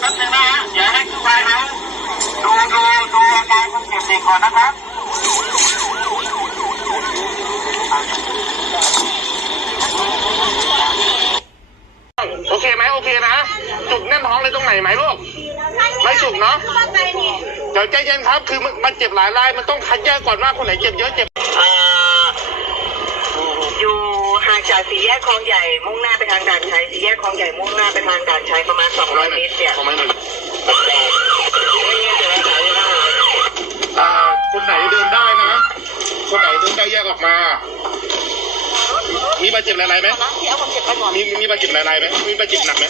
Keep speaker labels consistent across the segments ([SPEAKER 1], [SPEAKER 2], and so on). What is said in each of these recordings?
[SPEAKER 1] แป๊บนึงนะฮะเดี๋ยวให้กู้ภัยเขาดูดูดูอาการคนเจ็บเด็กก่อนนะครับ
[SPEAKER 2] โอเคไหมโอเคนะจุกแน่นท้องเลยตรงไหนไหมลูกไม่จุกเนาะเดี๋ยวใจเย็นครับ คือมันมันเจ็บหลายรายมันต้องคัดแยกก่อนว่าคนไหนเจ็บเยอะเจ็บ
[SPEAKER 1] จากสี่แยกคลองใหญ่มุ่งหน้าไปทางด่านชัยสี่แยกคลองใหญ่มุ่งหน้าไปทางด่านชัยประมาณ200เมตรเนี่ย
[SPEAKER 2] ทำไมหนึ่งอ่าคนไหนเดินได้นะ คนไหนเดินได้แยกออกมา มีบาดเจ็บอะไรไหม
[SPEAKER 3] ที่เอาคนเจ็บไปก่อน
[SPEAKER 2] มีมีบาดเจ็บอะไรไหมมีบาดเจ็บหนักไหม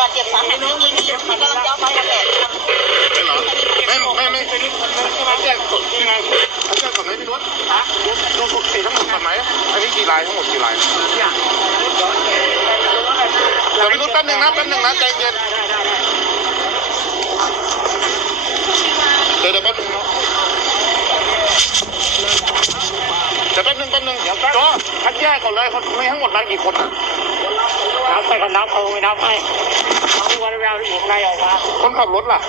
[SPEAKER 3] บาดเจ็บสาหัสน้องยิงเจ็บมันกำลังจะเอาไปกันแหละ
[SPEAKER 2] ไม่เหรอ ไม่ไม่ไม่ไม่ไม่แยกสดยังไงแยกสดไหมพี่นุชดูดูสุดสีทั้งหมดก่อนไหมอันนี้กี่ลายทั้งหมดกี่ลายเดี๋ยวพี่นุชแป๊บหนึ่งนะแป๊บหนึ่งนะใจเย็นเดี๋ยวเดี๋ยวแป๊บหนึงนะเดี๋ยวแป๊บหนึงแป๊บหนึงก็คัดแยกก่อนเลยเขาไมีทั้งหมดมากี่คนอะ
[SPEAKER 1] นับไปกันนับเอาไม่นับให้เอาวันแววที่ผมได้ออกมา
[SPEAKER 2] คนขับรถล่ะ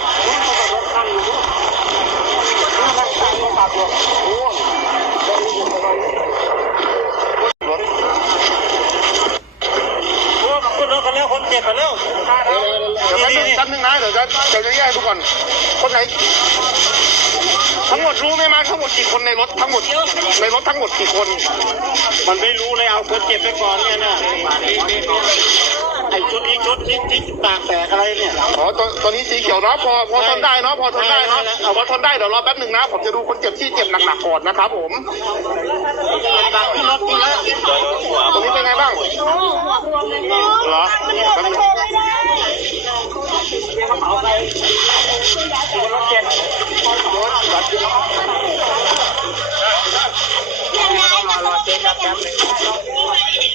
[SPEAKER 1] รถนั่งอยู่นั่งนั่งนั่งรถขับอยู่โอ้
[SPEAKER 2] รถ
[SPEAKER 1] โหขึ้นรถกันแล้วคนเจ็บกันแล้ว
[SPEAKER 2] เดี๋ยวแป๊บนึงแป๊บนึงนะเดี๋ยวจะเดี๋ยวจะแยกดูก่อนคนไหนทั้งหมดรู้ไหมมาทั้งหมดกี่คนในรถทั้งหมดในรถทั้งหมดกี่คน
[SPEAKER 1] มันไม่รู้เลยเอาคนเจ็บไปก่อนเนี่ยนะ ไอ้ชุดนี้ชุดนี้ที่ปากแตกอะไรเนี่ย
[SPEAKER 2] อ๋อตอนตอนนี้สีเขียวเนาะพอพอทนได้เนาะพอทนได้เนาะเอาพอทนได้เดี๋ยวรอแป๊บหนึ่งนะผมจะดูคนเจ็บที่เจ็บหนักๆก่อนนะครับผม
[SPEAKER 1] ที่รถนี่แล้ว
[SPEAKER 2] ตรงนี้เป็นไงบ้างเหรอแป๊บหนึง
[SPEAKER 1] รถเจ็บ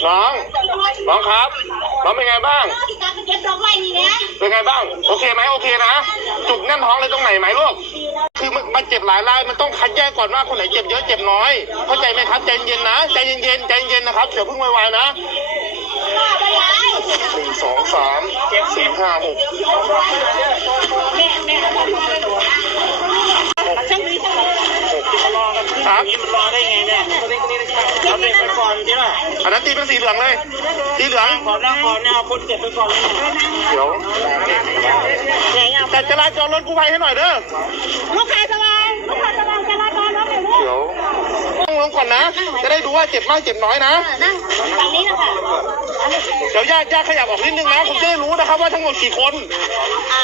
[SPEAKER 2] น้อง น้องครับ น้องเป็นไงบ้าง เป็นไงบ้าง โอเคไหมโอเคนะ จุกแน่นท้องเลยตรงไหนไหมลูก คือมันมันเจ็บหลายราย มันต้องคัดแยกก่อนว่าคนไหนเจ็บเยอะเจ็บน้อย เข้าใจไหมครับ ใจเย็นๆนะ ใจเย็นๆ ใจเย็นๆนะครับเดี๋ยวเพิ่งไวๆนะหนึ่งสองสามสี่ห้าหก
[SPEAKER 3] ช่างนี้ช่างนี้
[SPEAKER 2] หก
[SPEAKER 1] รอกัน
[SPEAKER 2] ครับ
[SPEAKER 1] นี่มันรอได้ไงเนี่ย เอาเด็กไปก่อนใช่ไหม
[SPEAKER 2] อันนั้นตีเป็นสีเหลืองเลยสีเหลือง
[SPEAKER 1] ก่อนนั่งก่อนเนี่ยเอาคนเจ็บไปก่อนเลย
[SPEAKER 2] เดี๋ยว
[SPEAKER 3] ไหนอะ
[SPEAKER 2] แต่จราจรรถกู้ภัยให้หน่อยเด้อ
[SPEAKER 3] ลูกค้าสบายลูกค้าสบายจราจรน้องหนู
[SPEAKER 2] เดี๋ยวต้องลงก่อนนะ จะได้ดูว่าเจ็บมากเจ็บน้อยนะ
[SPEAKER 3] นั่งฝั่งนี้นะคะ
[SPEAKER 2] เดี๋ยวญาติญาติขยับออกนิดนึงนะผมจะได้รู้นะครับว่าทั้งหมดกี่คน
[SPEAKER 3] อ่า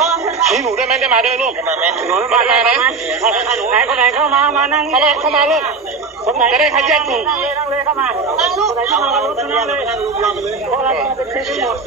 [SPEAKER 3] บอก
[SPEAKER 2] นี่หนูได้ไหมได้มาด้วยลูก
[SPEAKER 1] มาไหม
[SPEAKER 2] หนูได้มานะ
[SPEAKER 1] ไหนคนไหนเข้ามามานั่ง
[SPEAKER 2] เข้ามาเข้ามาลูก จะได้คัดแยกถูก
[SPEAKER 1] นั่งเลยเข้ามา
[SPEAKER 3] นั่งลูก
[SPEAKER 1] เข้ามารถนั่งเลยเพราะเราเป็นชิ้นหมด